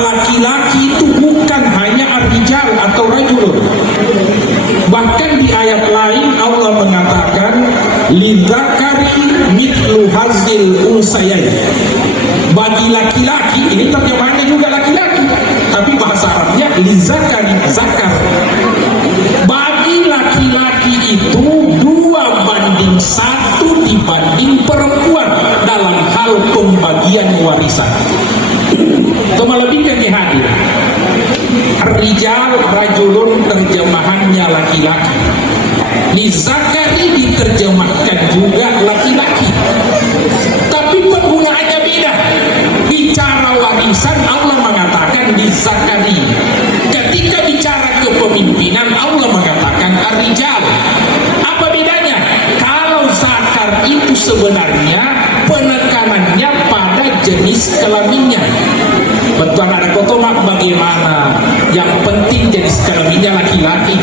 laki-laki itu bukan hanya ar-rijal atau rajulun. Bahkan di ayat lain Allah mengatakan lidzakari mithlu hazil unsayain. Bagi laki-laki, ini terjemahannya juga laki-laki, tapi bahasa Arabnya lidzakari, zakar. Bagi laki-laki itu 2:1 dibanding perempuan dalam hal pembagian warisan. Itu melebihkan ke hadir. Rijal rajulun terjemahannya laki-laki. Lizakari diterjemahkan juga laki-laki. Tapi penggunaannya beda. Bicara warisan Allah mengatakan lizakari. Ketika bicara kepemimpinan Allah mengatakan ar-rijal. Apa bedanya? Kalau zakar itu sebenarnya penekanannya pada jenis kelaminnya. Betul ada kotomak bagaimana? Yang penting jenis kelaminnya laki-laki.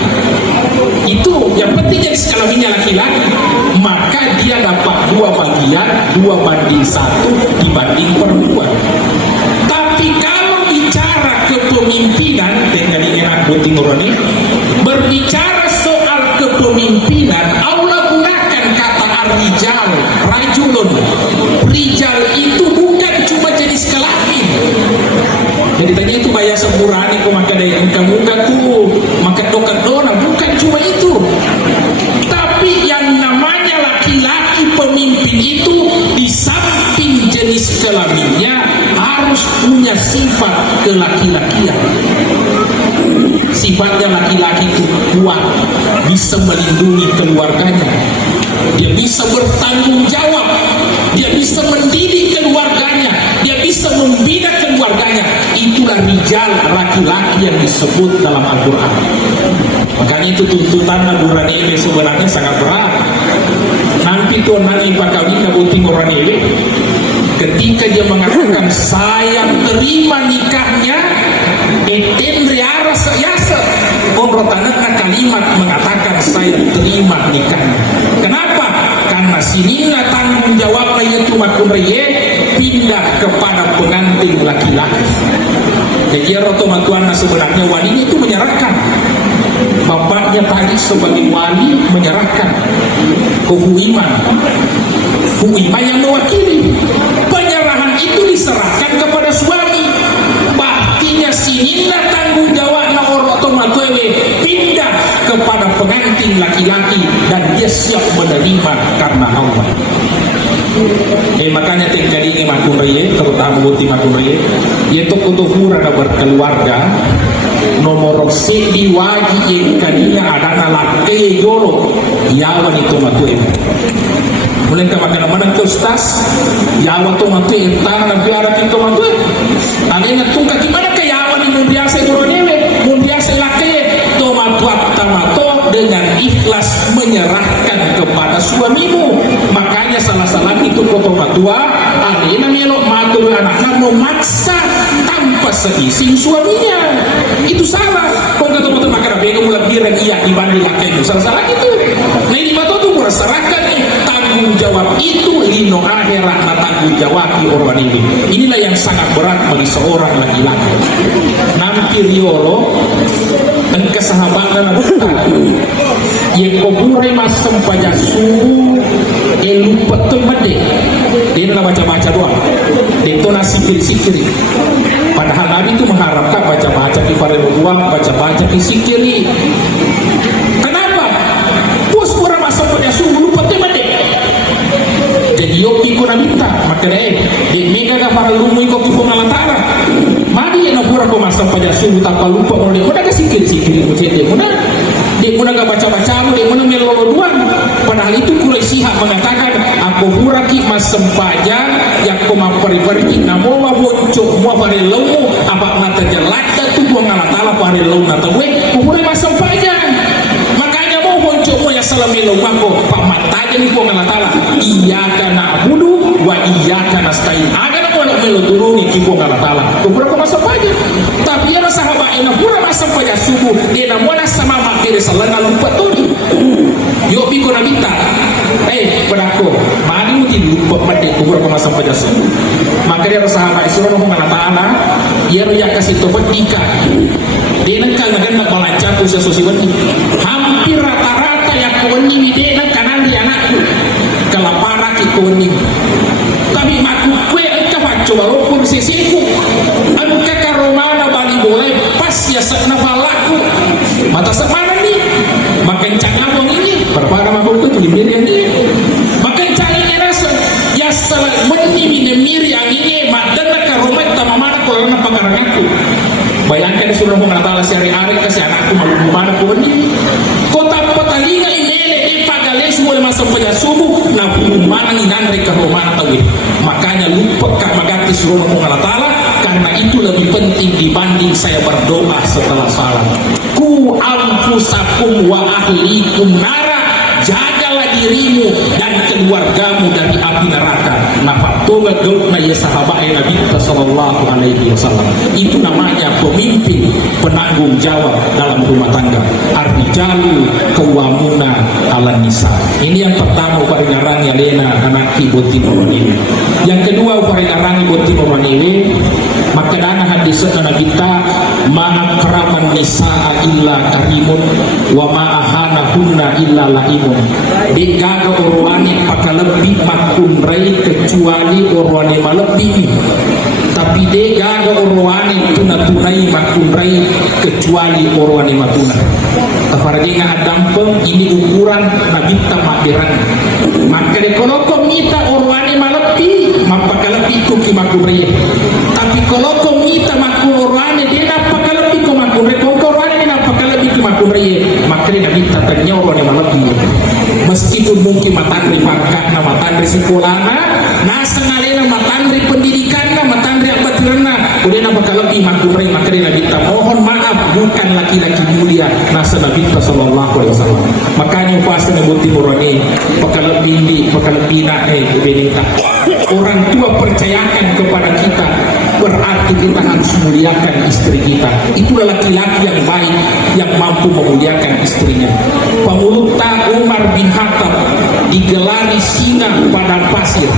Itu yang penting jenis kelaminnya laki-laki. Maka dia dapat 2 bagian, 2:1 dibanding perempuan. Tapi kalau bicara kepemimpinan, dengan enak buti nurani, berbicara soal kepemimpinan, Allah gunakan kata ar-rijal, rajulun. Rijal itu bukan cuma jenis kelamin. Jadi tadi itu bayar sepurani kok maka dari muka tuh maka dokan dona, bukan cuma itu. Tapi yang namanya laki-laki pemimpin itu di samping jenis kelaminnya harus punya sifat kelaki-lakian. Sifatnya laki-laki itu kuat, bisa melindungi keluarganya, dia bisa bertanggung jawab, dia bisa mendidik keluarganya, dia bisa membina keluarganya. Itulah rijal, laki-laki yang disebut dalam Al-Quran. Makanya itu tuntutan Nurani ini sebenarnya sangat berat. Nanti tuan nanti pakawin kabuting orang ini, ketika dia mengatakan saya terima nikahnya, riara sayasa, pemrotanatkan kalimat mengatakan saya terima nikahnya. Kenapa? Karena sinilah tanggung jawab itu makunreye pindah kepada pengantin laki-laki. Jadi rotomantuana sebenarnya walinya itu menyerahkan. Bapaknya tadi sebagai wali menyerahkan ke Huiman. Huiman yang mewakili. Penyerahan itu diserahkan kepada suami. Baktinya sinilah tanggung jawabnya orang otomatis pindah kepada pengantin laki-laki dan dia siap menerima karena Allah. Makanya tinggal ini makunreye, terutama buti makunreye, yaitu kutuhur ada berkeluarga nomor si diwaji yang kadinya ada laki joro yawan itu matuin. Mulai ke mana ke ustaz yawan tu matuin tangan biara itu matuin. Ada yang tunggu gimana ke yawan yang biasa joro newe, biasa laki to matuat tamato dengan ikhlas menyerahkan kepada suamimu. Makanya salah-salah itu kotor matua ada yang namanya matur anak-anak memaksa tanpa seizin suaminya. Itu salah. Kau kata betul maka bego mulai biar iya dibanding laki itu salah itu. Nah ini matu tuh merasakan tanggung jawab itu lino akhirat tanggung jawab di orang ini. Inilah yang sangat berat bagi seorang laki-laki. Nanti riolo dan kesahabatan kita yang kuburai masam pajak suhu lupa tuh mede dia nak baca-baca doang itu nasi sikiri. Padahal Nabi itu mengharapkan baca-baca di farel uang, baca-baca di sikiri. Kenapa? Bos kurang masam pajak suhu lupa tuh mede. Jadi yoki kuna minta makanya di mega ka farel rumu iko kifu ngalatara madi yang pura ko masam pajak suhu tanpa lupa oleh udah ke sikiri mesti dia muna gak baca-baca dia muna meloloduan. Padahal itu kulai sihat mengatakan aku huraki mas sempaja yang kau mampari-pari namo waboncok mua pari lemu apa mata jelata tu buang alatala pari lemu nata we kukulai mas sempaja. Makanya mau boncok mua yang salami lemu aku pak mataja ni buang alatala iya kana budu wa iya kana stain ada nak walau meloduruni ki buang alatala kukulai mas sempaja. Tapi yana sahabat ina pura mas sempaja subuh dia namanya sama makiri salana lupa tuh yuk biko na minta pedako mani muti lupa mati kubur ko masam pajasa maka dia sahabat isuran ko manataana Yero ya kasih tobat ika. Denan kan nak balancar tu sesuatu hampir rata-rata yang kawani denan kanan di anakku. Kelapara ki kawani. Tapi maku kue engkau baca walaupun sisinku. Engkau karomana bali boleh pas ya sakna balaku. Mata semana ni makan cangabong ini berbara makhluk itu dimiri yang ini. Makan cangin rasa ya salah meni miri yang ini madana karomet tamamana kolana pakarangaku. Bayangkan suruh mengatala sehari-hari kasih anakku malu mana pun ini. Kota patalinga inele di pagale semua masa pada subuh na mana ni nandre ke romana tahu. Makanya lupa kak magati suruh mengatala karena itu lebih penting dibanding saya berdoa setelah salat. Ku anfusakum wa ahlikum nara, jagalah dirimu dan keluargamu dari api neraka. Nafatoga doa ya sahabat Nabi sallallahu alaihi wasallam. Itu namanya pemimpin penanggung jawab dalam rumah tangga. Ar-rijalu qawwamuna 'alan nisa. Ini yang pertama paringarang Lena anak ibu ini. Yang kedua paringarang ibu ini maka dana hadis Nabi kita ma'akraman nisaa illa karimun wa ma'ahanahunna illa laimun. Digaga urwani pakalebih makunrai kecuali urwani malebih. Tapi digaga urwani tunatunai makunrai kecuali urwani matuna. Tafaragina adampeng ini ukuran Nabi kita makdiran. Maka kalau kita urwani malebih mapakalebih kuki makunrai. Tapi kalau kita makunrai dia napakalebih ku makunrai. Urwani dia napakalebih ku makunrai. Maka Nabi kita ternyawa ni malebih. Meskipun mungkin matandri pangkatna, matandri sekolahna, nasa ngalena matandri pendidikanna, matandri apa tirana, udah nama lebih makurai materi Nabi kita mohon maaf bukan laki-laki mulia nasa Nabi kita sallallahu alaihi wasallam. Makanya fase nebuti murani, pakalebih nak benita. Orang tua percayakan kepada kita, berarti kita harus muliakan istri kita. Itulah laki-laki yang baik yang mampu memuliakan istrinya. Pemulutan Umar bin Khattab digelari singa padang pasir.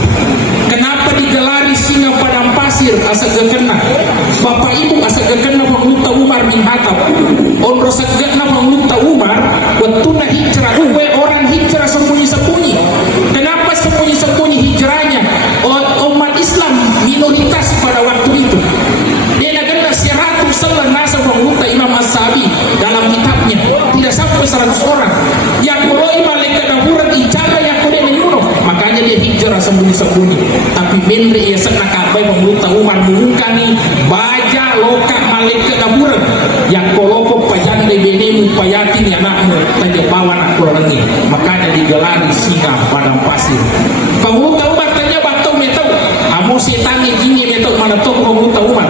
Kenapa digelari singa padang pasir? Asa gekena bapak ibu asa gekena pemulutan Umar bin Khattab. Ondro sagena pemulutan Umar waktu na hijrah kue orang hijrah sembunyi-sembunyi. Kenapa sembunyi-sembunyi hijrahnya? Umat Islam minoritas pada waktu itu. Dia negara 100 selan nasa pemulutan Imam As-Sabi dalam kitabnya tidak sampai 100 orang. Yang mulai malaikat dahuran ijaga yang kode menyuruh. Makanya dia hijrah sembunyi-sembunyi. Tapi menteri ya senang kabai pemulutan Umar mengukani baja lokak malaikat dahuran yang kolokok pajande benemu payatin anakmu tajak bawa anak kurangi. Makanya digelari singa padang pasir. Pemulutan Umar tanya batau metau amu setangi gini metau mana tau pemulutan Umar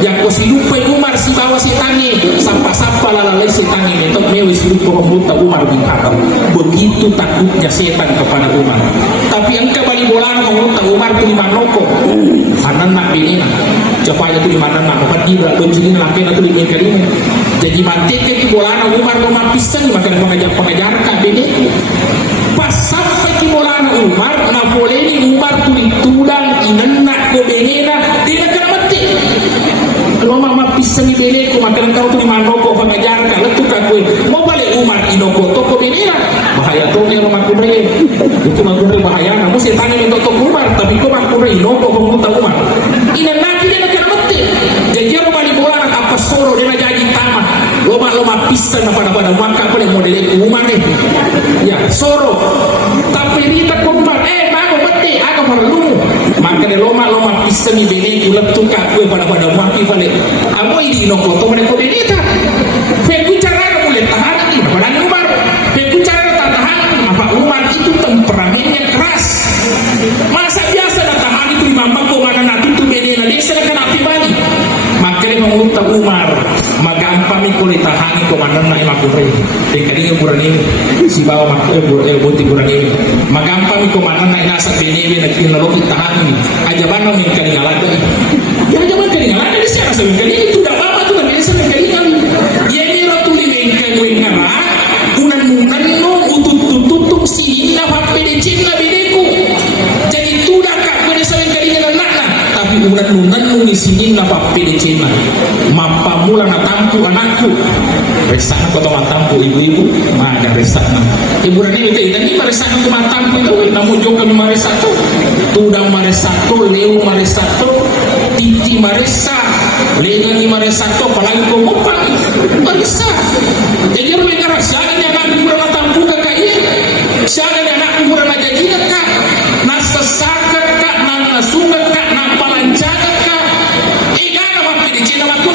yang kosilupai Umar si bawa setangi sampai lalai setangi metau mewe si lupa pemulutan Umar bin Khattab. Begitu takutnya setan kepada Umar. Tapi engkau balik bola pemulutan Umar tu lima rokok anak benina capanya tu lima anak empat gila benjilin lakin tu lima kali. Jadi mantek ke bola Umar rumah pisang makan pengajar kak beneku. Pas sampai ke bola Umar na boleh ni Umar tu ditudang inenak ko benina dia kena mati. Kalau mama pisang ni beneku makan kau tu lima rokok pengajar kak letuk aku mau balik Umar inoko toko benina bahaya tu ni rumah kumre itu makumre bahaya namun saya tanya untuk toko Umar tapi kau makumre inoko pemuta Umar inenak dia kena mati. Jadi rumah di bola apa soro dia jadi tamat loma pisang pada maka boleh model Umar ni ya soro tapi dia kumbar bago mati aga perlu maka dia loma pisang ni bene ulat tukar kue pada mati balik kamu ini noko to mereka benita peku cara boleh tahan ni pada Umar peku cara tak tahan apa Umar itu temperamennya keras masa biasa dah tahan itu mampu ko mana nak tutu benena dia sana kena api bani maka dia mengutak Umar magampang ni kulit tahan komandan na imakure dekadi kurang ini si bawa buti kurang ini magampang ni komandan na inasa benewe nagkinalokit tahan ni aja bano ni kalingalada ya aja bano kalingalada di sana sa kali itu dah apa tu na sa kalingal ya ni ratu ni mengkawin ngara unan no utut si na hape de cina beneku jadi tu dah kak kuda sa kalingal na tapi unan ni sini na PDC na mapamula na tampu anakku resana ko to matampu ibu-ibu ada resana ibu rani itu dan ini resana ko matampu itu namun juga maresato tudang maresato leo maresato titi maresa lega ni maresato apalagi ko mupa maresa jadi mereka rasanya anak kurang matampu kak iya siapa anak kurang gaji kak nasa sakit kak nana sungat kak napa lancaga kak igana waktu di Cina waktu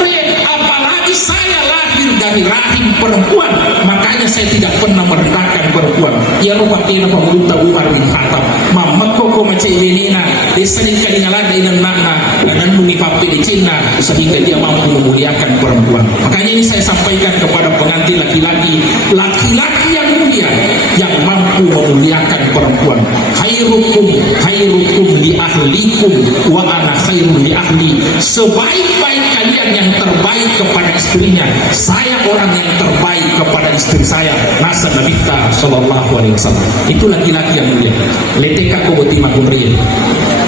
apalagi saya lahir dari rahim perempuan, makanya saya tidak pernah merendahkan perempuan. Ya rupa tina pemerintah Umar bin Khattab mamak koko macam ini na desa ni kadingalan dan nana dan mengipapi di Cina sehingga dia mampu memuliakan perempuan. Makanya ini saya sampaikan kepada pengantin laki-laki yang mulia yang mampu memuliakan perempuan. Khairukum li ahlikum wa ana khairul li ahli. Sebaik-baik kalian yang terbaik kepada istrinya, saya orang yang terbaik kepada istri saya. Nasa Nabi sallallahu alaihi wasallam. Itu laki-laki yang mulia. Leteka ko boti makumri.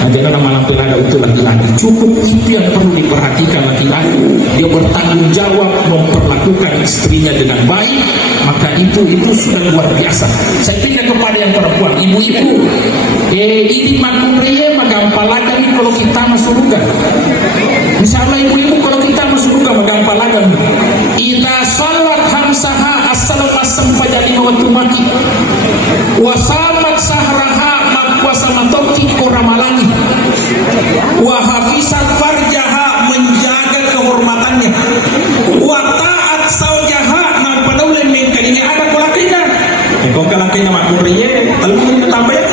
Jangan malam pelada itu laki-laki. Cukup itu yang perlu diperhatikan laki-laki. Dia bertanggung jawab memperlakukan istrinya dengan baik, maka itu sudah luar biasa. Saya pindah kepada yang perempuan, ibu-ibu. Ini makumri magampalagan kalau kita masuk surga. Misalnya ibu-ibu kalau kita masuk surga magampalagan. Ida salat hamsaha as-salat sampajali waktu mati. Wasamat sahraha makwasa matoki koramalangi. Wahafisat farjaha menjaga kehormatannya. Wa ta'at saujaha nampanaulen mengkadinya ada kolakina. Kau kalakina makuriye, talung tambah ya.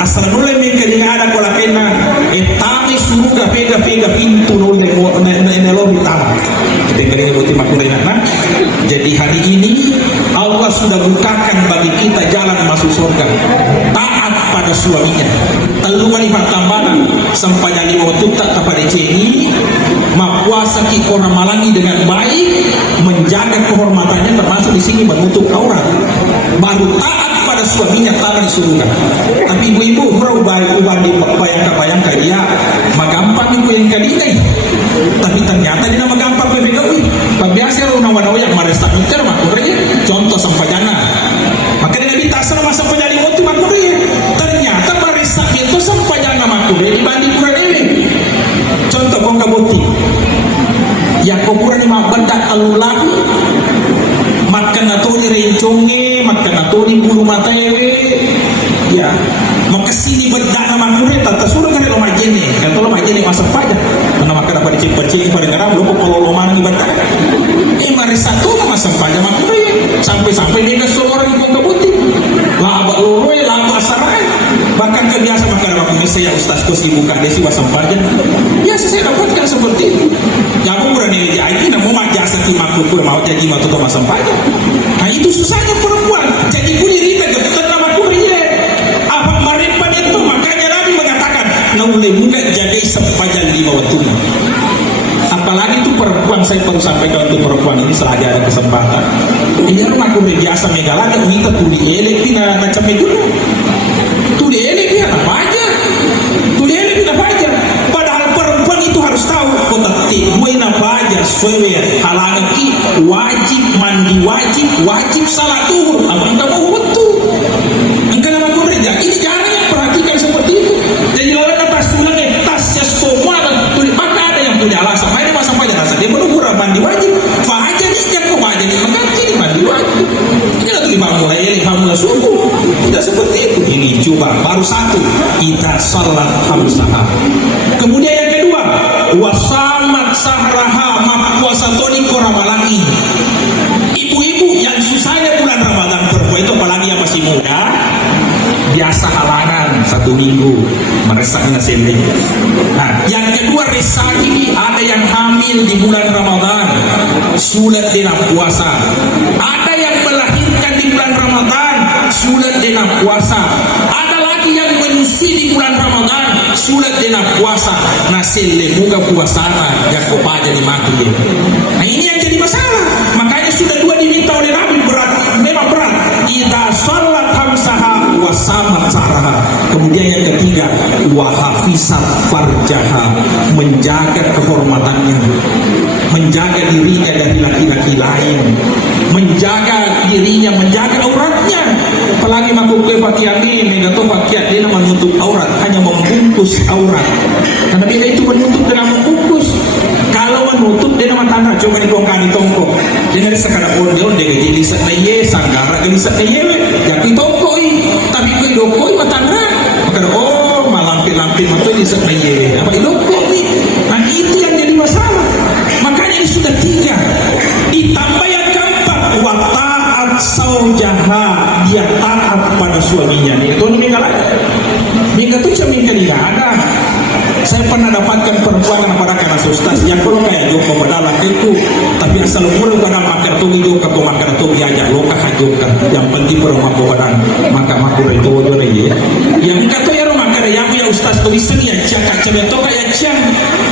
Asal nule mengkadinya ada kolakina. Etami suruga pega pintu nule nelobi tamu. Kita buti makuriye nak. Jadi hari ini Allah sudah bukakan bagi kita jalan masuk surga. Taat pada suaminya. Telungan ibat tambahan sampai jadi waktu tak kepada ceni mapuasa kikora malangi dengan baik, menjaga kehormatannya termasuk di sini menutup aurat. Baru taat pada suaminya taat di surga. Tapi ibu-ibu baru bayangkan dia magampang ibu yang kadinai. Tapi ternyata dia magampang PPKU. Biasa orang yang maresak mikir makanya contoh sampajana. Maka dia minta sama sampajana waktu makanya ternyata maresak itu sampajana makanya dibanding kurang ini. Contoh kong kaboti. Ya kong kurang lima bendak alulang. Makan atau ni renconge, makan atau ni bulu mata ewe. Ya, maka sini bendak nama kurang tata suruh kan lo majene. Kalau lo majene masa pajak. Mana makan dapat dicek-cek pada garam lo kalau lo mana ni bendak. Marisatu masa pajak makanya sampai dia seorang yang kebuti laba loroi laba sarai bahkan kebiasa makan waktu ini saya ustaz kos ibu kak desi wasam pajak biasa saya dapatkan seperti itu jangan berani jadi namun jasa timak kukur mau jadi matu to masam pajak. Nah itu susahnya perempuan jadi punya rita kebetulan nama kuriye apa maripan itu makanya Nabi mengatakan naule muda jadi sepanjang di bawah tubuh. Apalagi itu perempuan, saya perlu sampaikan untuk perempuan ini selagi ada kesempatan. Ini rumah aku biasa megalanya minta tuli elek tina macam itu. Tuli elek dia apa aja? Tuli elek dia apa aja? Padahal perempuan itu harus tahu kota gue apa aja sesuai halangan wajib mandi wajib salat zuhur. Apa kita mau betul? Engkau nama kerja ini jarang perhatikan seperti itu. Jadi orang atas tulangnya tasnya semua dan tuli maka ada yang punya alasan. Dia perlu kurang mandi wajib. Fahaja ni jangan kau wajib mengganti ni mandi wajib. Jangan tu lima suku. Tidak seperti itu. Ini coba baru satu. Kita salat hamsaha. Kemudian yang kedua, wasamat sahraha puasa toni koramalangi. Ibu-ibu yang susahnya bulan Ramadan perempuan itu apalagi yang masih muda. Biasa halangan 1 minggu meresaknya sendiri. Nah, yang kedua resaki ada yang hamil di bulan Ramadan sulit dengan puasa. Ada yang melahirkan di bulan Ramadan sulit dengan puasa. Ada lagi yang menyusui di bulan Ramadan sulit dengan puasa. Nah, selemuga puasana yang kepada dimati. Nah, ini yang jadi masalah. Makanya sudah 2 diminta oleh Nabi berat, memang berat. Idza shalat hamsaha wa samat sahraha. Kemudian yang ketiga, wa hafiz tahfazat farjaha, menjaga kehormatannya, menjaga dirinya dari laki-laki lain, menjaga dirinya, menjaga auratnya. Apalagi makhluk pakaian ini, atau pakaian dia menutup aurat, hanya membungkus aurat. Karena dia itu menutup dengan membungkus. Kalau menutup dia nama tanda coba dibongkar di tongkok. Dia dari sekadar ordeon dia jadi saknaye sanggara jadi saknaye jadi tongkoi. Tapi kau dokoi matanda. Maka oh malampir-lampir maka dia saknaye. Apa dokoi? Nah itu yang jadi masalah. Makanya ini sudah 3. Ditambah yang keempat, wa ta'at saujaha, dia taat pada suaminya. Itu ini kalau dia tuh cermin dia ada. Saya pernah dapatkan perempuan yang pada sustas yang kalau kayak joko padahal itu, tapi asal umur pada makar tuh itu ke makar tuh diajak loka hajukan. Yang penting perempuan badan maka makar itu wajar ya. Yang kata ya makar yang punya ustaz tulisan ya cakap cakap tuh kayak cang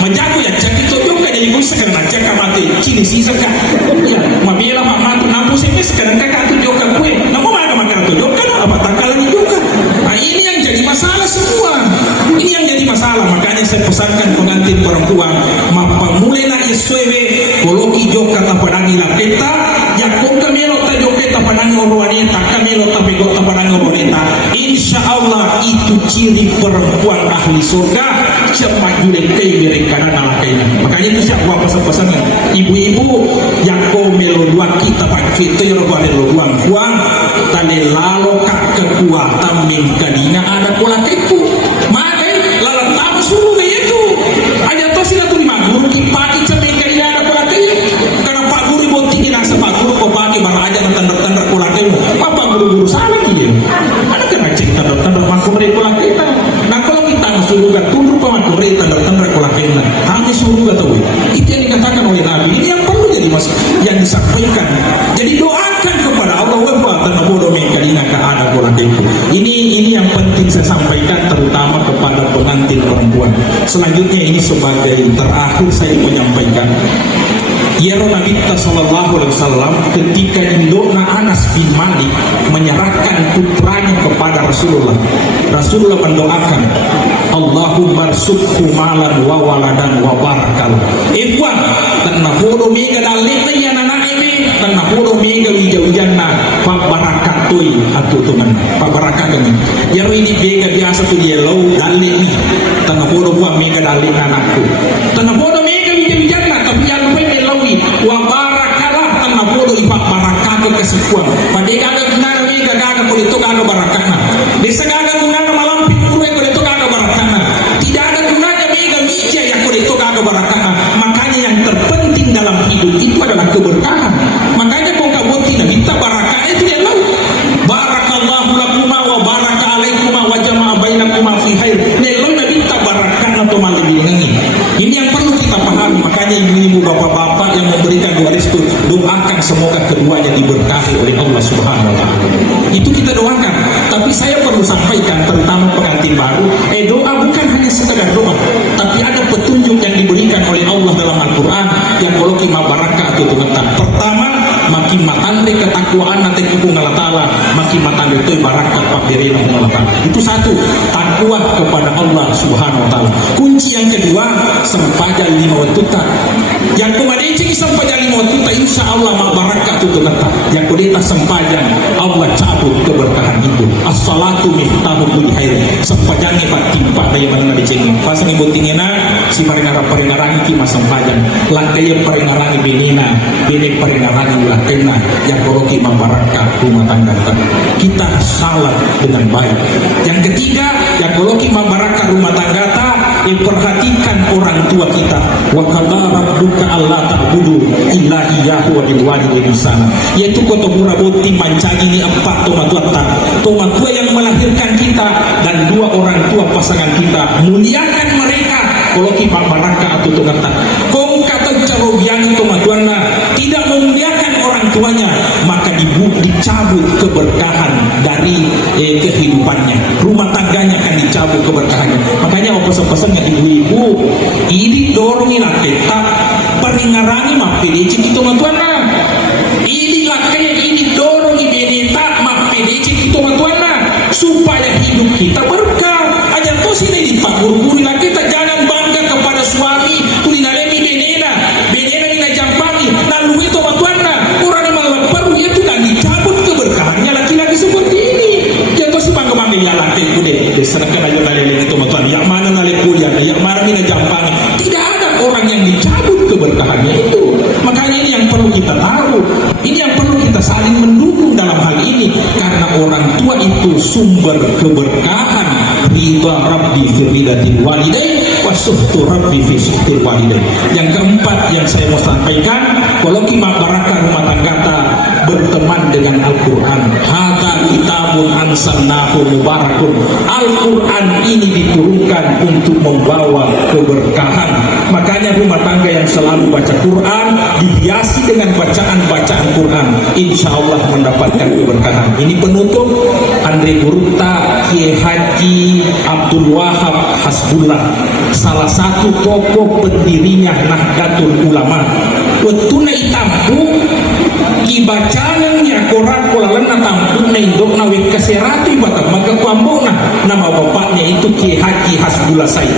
menjago ya cakap itu juga jadi gue sekarang cakap mati cini sih sekarang. Ya, mabila mama tuh nampu sih sekarang kakak tuh juga gue. Namun makar tuh juga apa tanggalan juga. Nah ini yang jadi masalah semua. Ini yang jadi masalah. Makanya saya pesankan pengantin perempuan mapamulai na iswewe koloki joka tapanangi la peta yang kung kamelo ta joka tapanangi wanita kamelo tapi kok tapanangi wanita, insya Allah itu ciri perempuan ahli surga cepat julen kei mereka nalakainya. Makanya itu saya buat pesan-pesan ibu-ibu yang kau melo dua kita pakai itu yang kau melo dua kuang tane lalo kak kekuatan mengkadina ada pola keku maka lalat tamu suruh itu aja toh sila tuh guru kipaki cemengkan dia ada pola keku karena pak guru bontingin nasa pak guru kau pakai barang aja tanda-tanda pola keku apa guru-guru salah dia ada kena cek tanda-tanda makumre pola kita. Nah kalau kita suruh gak tunduk sama makumre tanda-tanda pola kita hanya suruh gak tahu itu yang dikatakan oleh Nabi. Ini yang perlu jadi mas yang disampaikan. Jadi doakan kepada Allah ini yang penting saya sampaikan terutama kepada pengantin perempuan. Selanjutnya ini sebagai terakhir saya menyampaikan ya Nabi sallallahu alaihi wasallam ketika indona Anas bin Malik menyerahkan putranya kepada Rasulullah mendoakan Allahumma rzuqhu malan wa waladan wa barakal. Ikhwan tanah bodoh mega dalekna ya anak ini tanah bodoh mega wijau-wijanna pak barakatui atau teman pak barakat ini yang ini bega biasa tuh dia low dalek nih tanah bodoh gua mega dalek anakku tanah bodoh mega wijau-wijanna tapi yang lawi wa barakalah tanah bodoh ipak barakat kesekuan pada kagak guna mega kagak boleh itu kagak barakatna desa kagak guna malam pikure boleh itu kagak barakatna tidak ada gunanya mega mija yang boleh itu kagak barakatna. Makanya yang terpenting dalam hidup itu adalah keberkahan. Makanya kau kaboti minta barakah itu dia tahu barakallahu lakuma wa baraka alaikuma wa jama'a bainakuma fi khair. Nelo minta barakah atau malibingi. Ini yang perlu kita pahami. Makanya ibu-ibu bapak-bapak yang memberikan doa restu doakan semoga keduanya diberkahi oleh Allah Subhanahu wa taala. Itu kita doakan. Tapi saya perlu sampaikan terutama pengantin baru, doa bukan hanya sekedar doa, tapi ada petunjuk yang diberikan oleh Allah dalam Al-Qur'an yang kalau kita barakah itu tentang pertama makin matande ketakwaan nanti kuku ngalatala makin matande itu barakah pakdirina ngalatala. Itu satu, takwa kepada Allah Subhanahu wa taala. Kunci yang kedua, sempaja 5 waktu. Yang kemudian sempaja 5 waktu insya Allah barakah itu tentang yang kedua sempaja Allah cabut keberkahan itu. As-salatu miftahu kulli khair. Sempajannya timpa dari mana dicengin. Pas ngibut tingena si paringarang ki mas sempajan. Langkaya paringarang benina, bene paringarang lakena yang koroki membarakah rumah tangga kita salat dengan baik. Yang ketiga yang koroki membarakah rumah tangga perhatikan orang tua kita. Wa qala rabbuka alla ta'budu illa iyyahu wa bil walidayni ihsana. Yaitu kota muraboti mancagi ni empat toma tua yang melahirkan kita dan 2 orang tua pasangan kita. Muliakan mereka kalau kita barakah atau tungatan. Kau kata carobiani toma tuana tidak memuliakan orang tuanya maka dicabut keberkahan dari kehidupannya. Rumah tangganya akan dicabut keberkahannya. Makanya pesan-pesannya ibu-ibu ini dorongin kita peringarangi mapedeci kita matuana ini lakanya ini dorong ibeneta mapedeci kita matuana supaya hidup kita berkah aja tuh sini di pak guru-guru lagi taruh itu waktuannya orang yang melakukan itu tidak dicabut keberkahannya laki-laki seperti ini. Jatuh sebang kemana ya laki kudet. Sedangkan aja nalek itu waktuan. Yang mana nalek kuliah, yang mana mina jampang. Tidak ada orang yang dicabut keberkahannya itu. Makanya ini yang perlu kita tahu. Ini yang perlu kita saling mendukung dalam hal ini. Karena orang tua itu sumber keberkahan. Ridha Rabbi fi ridhatil walidain wa suhtu Rabbi fi suhtil walidain. Yang keempat yang saya mau sampaikan, kalau kita barakah rumah tangga berteman dengan Al-Quran. Hadza kitabun anzalnahu mubarakun. Al-Quran ini diturunkan untuk membawa keberkahan. Makanya rumah tangga yang selalu baca Quran dihiasi dengan bacaan-bacaan Quran, insya Allah mendapatkan keberkahan. Ini penutup Andre Gurunta Kiai Haji Abdul Wahab Hasbullah, salah satu tokoh pendirinya Nahdlatul Ulama. Wetuna itampu ibacananya koran kolalan na tampu na indok na wik kaseratu ibatam magkakwambo na nama bapaknya itu Kiai Haji Hasbullah Said.